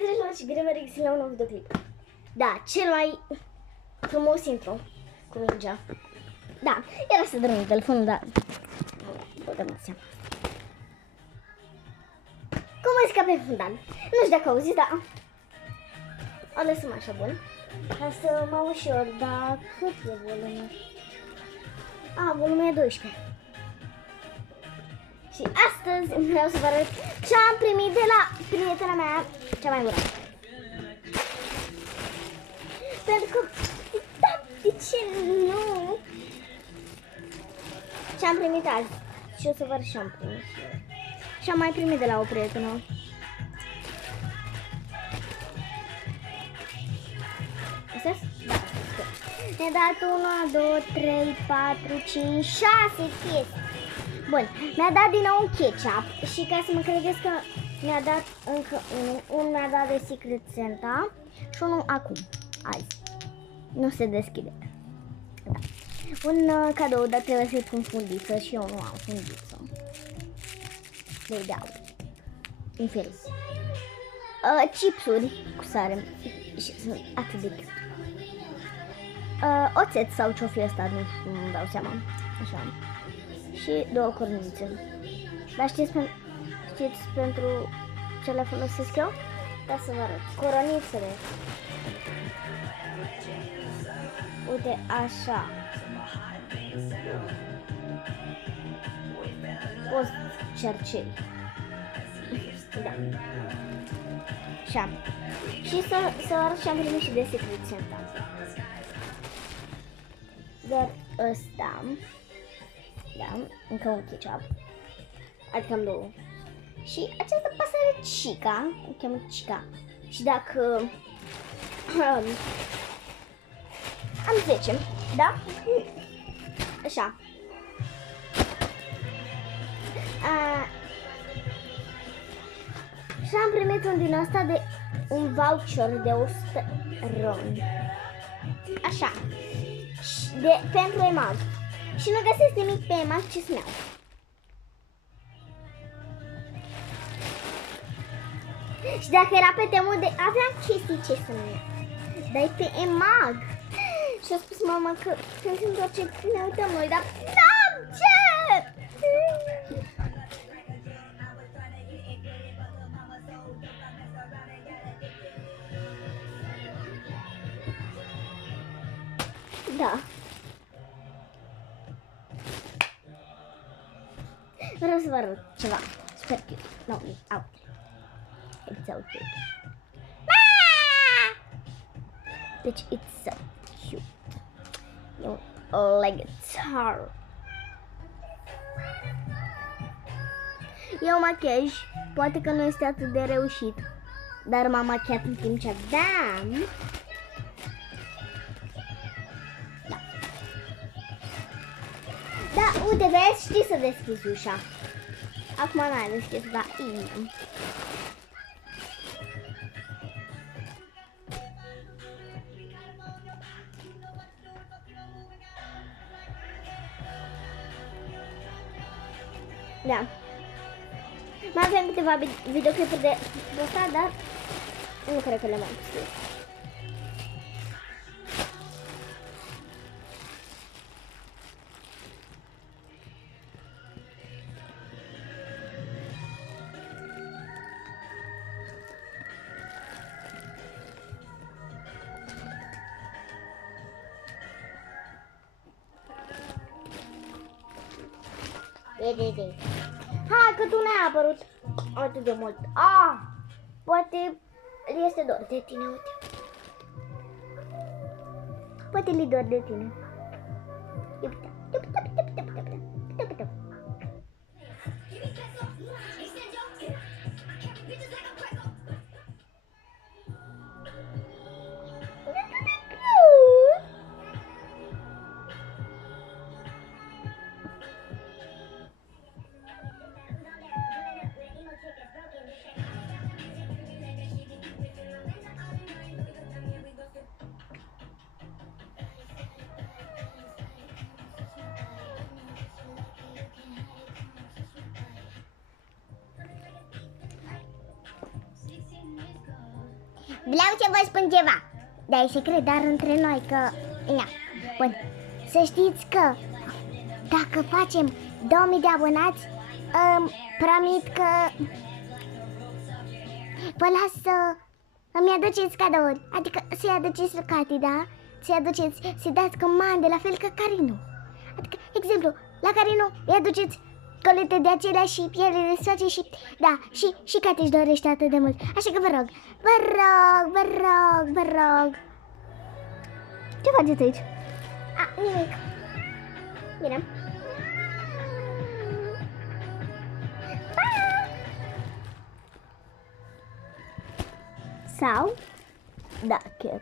dragilor și bine vă regăsim la un nou videoclip. Da, cel mai frumos intro cu mingea. Da, era să dormim telefonul, dar nu dăm seama. Cum îi scape pe fundal? Nu știu dacă auziți, dar o lăsăm așa bun. Ca să mă ușor, dar cât e volumul? Volumul e 12. Și astăzi vreau să vă arăt ce am primit de la prietena mea cea mai bună. Pentru că, da, de ce nu? Ce am primit azi. Și o să vă arăt ce am primit. Și am mai primit de la o prietenă. Astea? Da. Ne-a dat 1, 2, 3, 4, 5, 6 chestii. Bun, mi-a dat din nou un ketchup și ca să mă credeți că mi-a dat încă unul mi-a dat de Secret Santa și unul acum, azi. Nu se deschide. Da. Un cadou, dar trebuie să-i pun fundiță și eu nu am fundiță. Le dau. Infeliz. Chipsuri cu sare și sunt atât de cute. Oțet sau ce-o fi ăsta, nu știu, nu-mi dau seama. Așa. Și 2 cornițe. Dar știți pentru ce le folosesc eu? Da, să vă arăt. Coronițele. Uite, așa. O cercei. Da. Așa. Și să arăt și am primit și de Secret Santa. Doar ăsta. Da, încă un ketchup. Adică am 2. Și această pasăre Chica, o cheamă Chica. Și dacă am 10, da? Așa. Și am primit un din asta de un voucher de 100 RON. Așa. Pentru EMAG. Și nu găsesc nimic pe EMAG ce să-mi iau. Și dacă era pe temul de aveam chestii ce să-mi iau. Dar e pe EMAG. Și a spus mama că când se întoarce ne uităm noi, dar da, ce? Da. Vreau să vă arăt ceva super cute. No, out. It's so cute. Deci, it's so cute. E un legatar. E un machiaj. Poate că nu este atât de reușit. Dar m-am machiat în timp ce aveam. Da, uite, vezi, știi să deschizi ușa. Acum n-ai deschis, dar intră. Da. Mai avem câteva videoclipuri de postat, dar nu cred că le mai postez. Vede. Hai că tu n-ai apărut atât de mult. Poate este dor de tine, uite. Poate li dor de tine. Vreau să vă spun ceva. Dar e secret, dar între noi, că... Ia. Bun. Să știți că dacă facem 2000 de abonați, promit că vă las să îmi aduceți cadouri. Adică să-i aduceți lui Cati, da? Să-i aduceți, să-i dați comande, la fel ca Carinu. Adică, exemplu, la Carinu îi aduceți colete de acelea și piele de soace și... Da, și Cati își dorește atât de mult. Așa că vă rog, vă rog, vă rog, vă rog. Ce faceți aici? Nimic. Bine. Pa! Sau... Da, chiar.